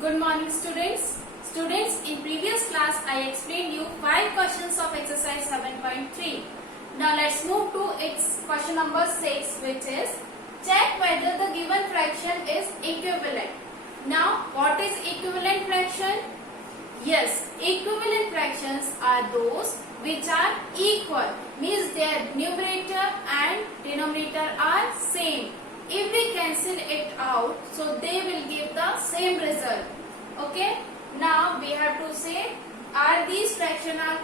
Good morning students. Students, in previous class I explained you 5 questions of exercise 7.3. Now let's move to its question number 6, which is check whether the given fraction is equivalent. Now what is equivalent fraction? Yes, equivalent fractions are those which are equal, means their numerator and denominator are same. If we cancel it out, so they will give the same result. Okay. Now we have to say, are these fractions are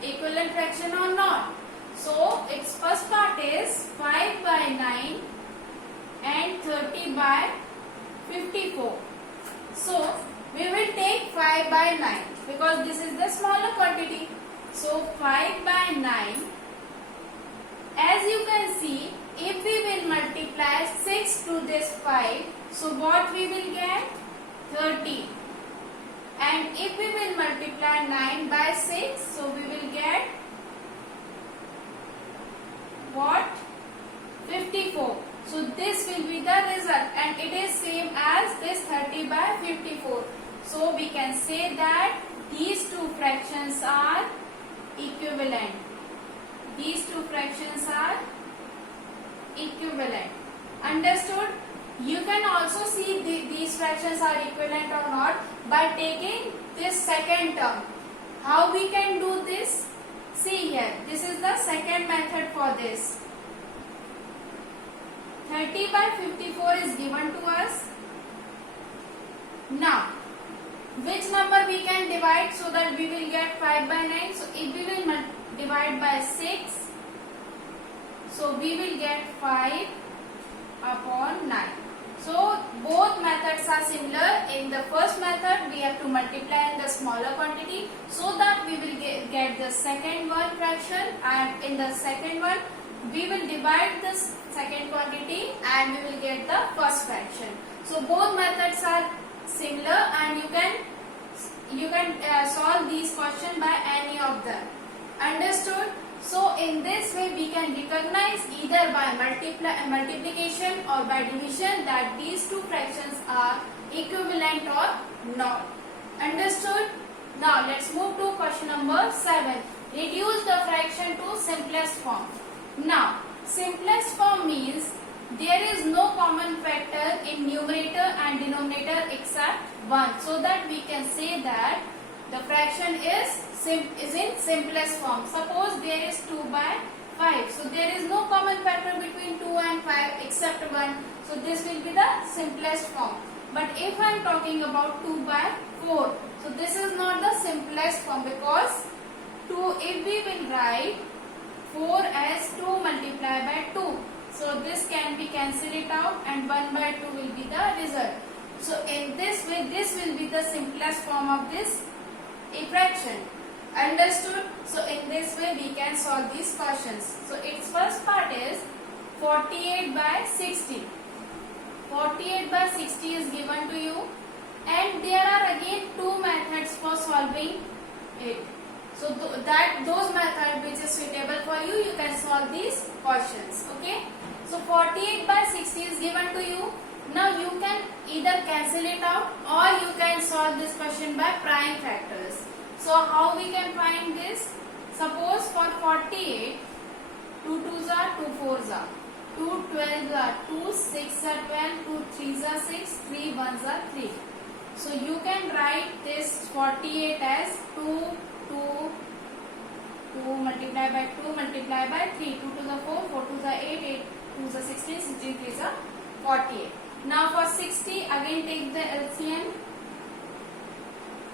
equivalent fraction or not? So its first part is 5 by 9 and 30 by 54. So we will take 5 by 9 because this is the smaller quantity. So 5 by 9. As you can see, if we will multiply 6 to this 5, so what we will get? 30. And if we will multiply 9 by 6, so we will get what? 54. So this will be the result, and it is same as this 30 by 54. So we can say that these two fractions are equivalent. These two fractions are equivalent. Understood? You can also see these fractions are equivalent or not by taking this second term. How we can do this? See here, this is the second method for this. 30 by 54 is given to us. Now, which number we can divide so that we will get 5 by 9? So if we will divide by 6, so we will get 5 upon 9. So both methods are similar. In the first method we have to multiply in the smaller quantity so that we will get the second one fraction, and in the second one we will divide the second quantity and we will get the first fraction. So both methods are similar, and you can solve these questions by any of them. Understood? So in this way we can recognize either by multiplication or by division that these two fractions are equivalent or not. Understood? Now let's move to question number 7. Reduce the fraction to simplest form. Now simplest form means there is no common factor in numerator and denominator except 1, so that we can say that the fraction is in simplest form. Suppose there is 2 by 5. So there is no common factor between 2 and 5 except 1. So this will be the simplest form. But if I am talking about 2 by 4, so this is not the simplest form, because if we will write 4 as 2 multiplied by 2. So this can be cancelled it out, and 1 by 2 will be the result. So in this way, this will be the simplest form of this fraction. Understood? So in this way we can solve these questions. So its first part is 48 by 60. 48 by 60 is given to you, and there are again two methods for solving it. So those methods which is suitable for you, you can solve these questions. Okay? So 48 by 60 is given to you. Now you can either cancel it out or you can solve this question by prime factors. So how we can find this? Suppose for 48, 2 2s are 2 4s are, 2 12s are 2, 6 are 12, 2 3s are 6, 3 1s are 3. So you can write this 48 as 2 multiplied by 2 multiplied by 3, 2 2s are 4, 4 2s are 8, 8 2s are 16, 16 3s are 48. Now for 60, again take the LCM.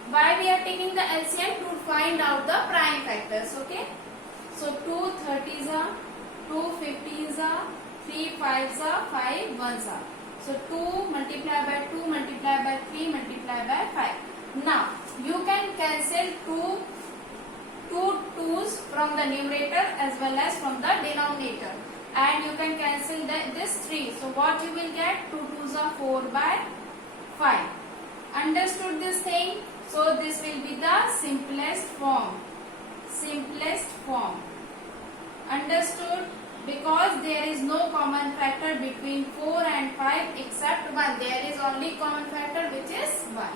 Why we are taking the LCM? To find out the prime factors. Okay. So 2 30s are, 2 50s are, 3 5s are, 5 1s are. So 2 multiplied by 2 multiplied by 3 multiplied by 5. Now you can cancel two 2's from the numerator as well as from the denominator, and you can cancel this 3. So what you will get? 2 2's are 4 by 5. Understood this thing? So this will be the simplest form. Simplest form. Understood? because there is no common factor between 4 and 5 except 1. There is only common factor which is 1.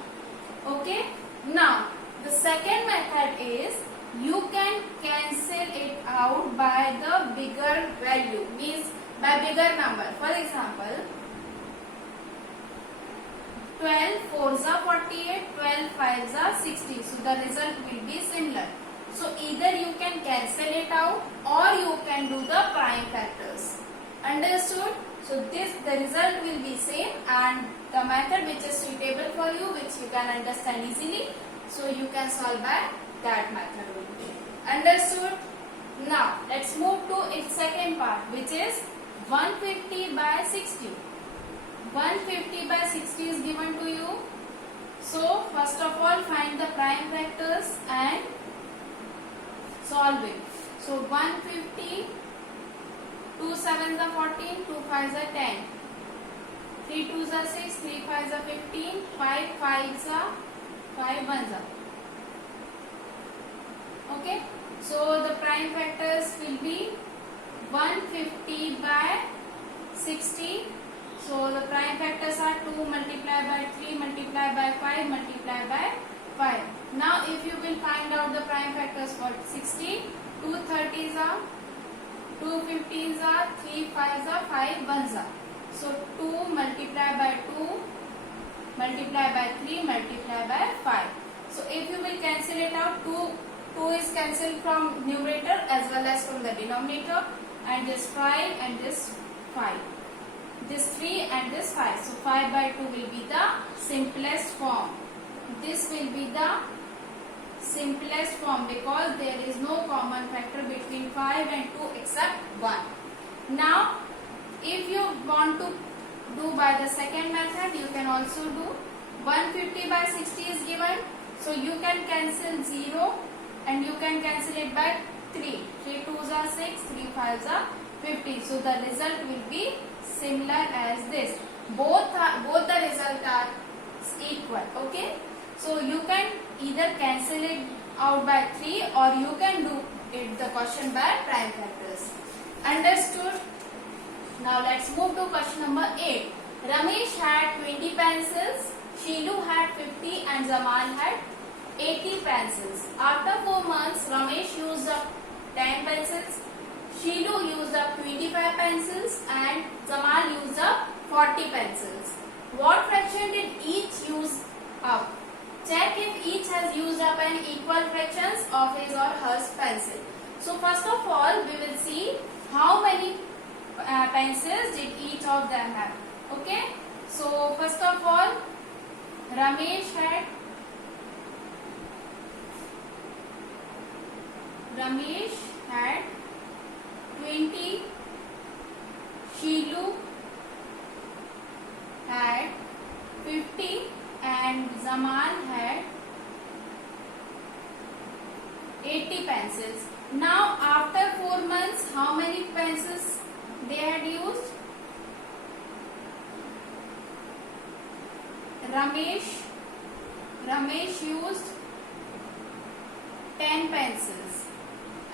Now, the second method is you can cancel it out by the bigger value, means by bigger number. For example, 12 4s are 48, 12 5s are 60. So the result will be similar. So either you can cancel it out or you can do the prime factors. Understood? So the result will be same, and the method which is suitable for you, which you can understand easily, so you can solve by that method only. Understood? Now let's move to its second part, which is 150 by 60. 150 by 60 is given to you. So first of all, find the prime factors and solve it. So 150, 2 7s are 14, 2 5s are 10, 3 2s are 6, 3 5s are 15, 5 5s are 5 1s are. Okay. So the prime factors will be 150 by 60. So the prime factors are 2 multiplied by 3 multiplied by 5 multiplied by 5. Now if you will find out the prime factors for 60, 2 30s are, 2 15s are, 3 5s are, 5 1s are. So 2 multiplied by 2 multiplied by 3 multiplied by 5. So if you will cancel it out, 2 is cancelled from numerator as well as from the denominator, and this 5 and this 5. This 3 and this 5. So 5 by 2 will be the simplest form. This will be the simplest form because there is no common factor between 5 and 2 except 1. Now, if you want to do by the second method, you can also do 150 by 60 is given. So you can cancel 0 and you can cancel it by 3. 3 2s are 6, 3 5s are 50. So the result will be similar as this. Both the result are equal. Okay. So you can either cancel it out by 3 or you can do it the question by prime factors. Understood? Now let's move to question number 8. Ramesh had 20 pencils, Sheelu had 50 and Zamal had 80 pencils. After 4 months, Ramesh used up 10 pencils, Sheelu used up 25 pencils and Zamal used up 40 pencils. What fraction did each use up? Check if each has used up an equal fractions of his or her pencil. So first of all, we will see how many pencils did each of them have. Okay. So first of all, Ramesh had 20, Sheelu had 50 and Zamal had 80 pencils. Now after 4 months, how many pencils they had used? Ramesh used 10 pencils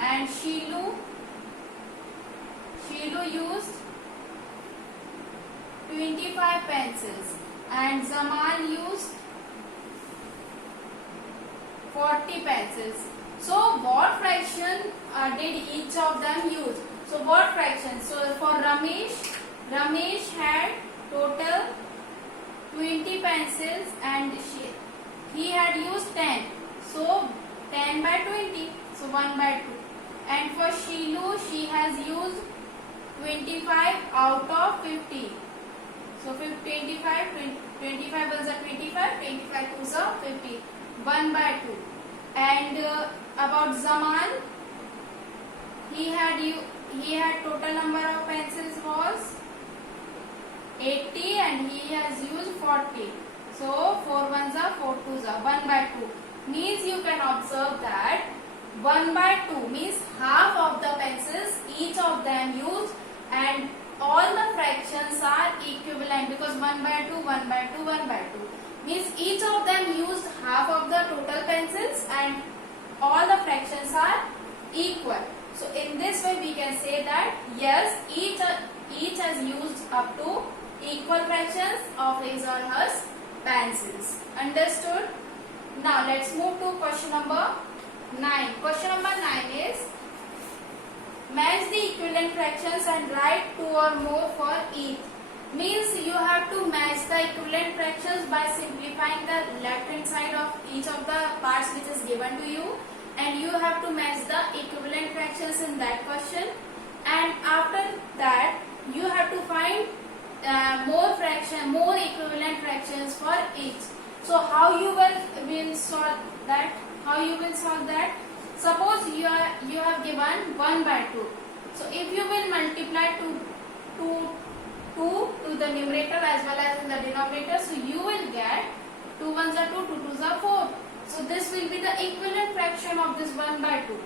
and Sheelu used 25 pencils and Zamal used 40 pencils. So what fraction did each of them use? So what fraction? So for Ramesh had total 20 pencils and he had used 10. So 10 by 20. So 1 by 2. And for Sheelu, she has used 25 out of 50. So 25 ones are 25, 25 twos are 50. 1 by 2. And about Zamal, he had total number of pencils was 80 and he has used 40. So 4 ones are 4 twos are 1 by 2. Means you can observe that 1 by 2 means half of the pencils each of them used, and all the fractions are equivalent because 1 by 2, 1 by 2, 1 by 2 means each of them used half of the total pencils and all the fractions are equal. So in this way we can say that yes, each has used up to equal fractions of his or her pencils. Understood? Now let's move to question number 9. Question number 9 is match the equivalent fractions and write 2 or more for each. Means you have to match the equivalent fractions by simplifying the left hand side of each of the parts which is given to you, and you have to match the equivalent fractions in that question, and after that you have to find more equivalent fractions for each. So how you will solve that? How you will solve that? Suppose you have given 1 by 2. So if you will multiply 2 to the numerator as well as in the denominator, so you will get 2 ones are 2, 2 twos are 4. So this will be the equivalent fraction of this 1 by 2.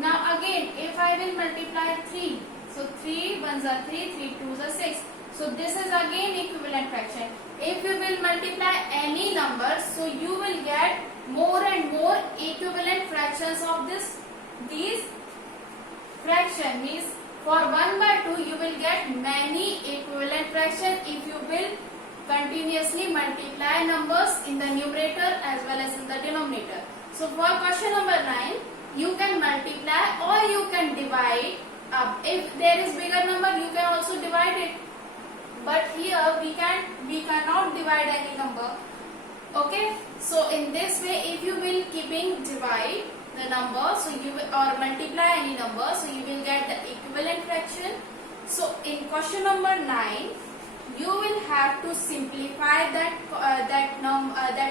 Now again, if I will multiply 3, so 3 ones are 3, 3 twos are 6. So this is again equivalent fraction. If you will multiply any number, so you will get more and more equivalent fractions of these fraction. Means for 1 by 2 you will get many equivalent fractions if you will continuously multiply numbers in the numerator as well as in the denominator. So for question number 9, you can multiply or you can divide up. If there is bigger number, you can also divide it. But here we cannot divide any number. Okay, so in this way, if you will divide the number, so you will, or multiply any number, so you will get the equivalent fraction. So in question number 9, you will have to simplify that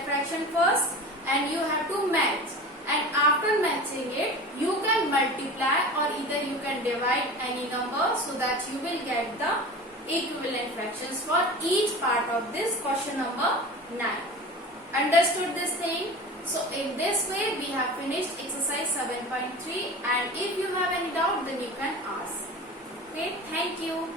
fraction first, and you have to match. And after matching it, you can multiply or either you can divide any number, so that you will get the equivalent fractions for each part of this question number 9. Understood this thing? So in this way we have finished exercise 7.3, and if you have any doubt then you can ask. Okay, thank you.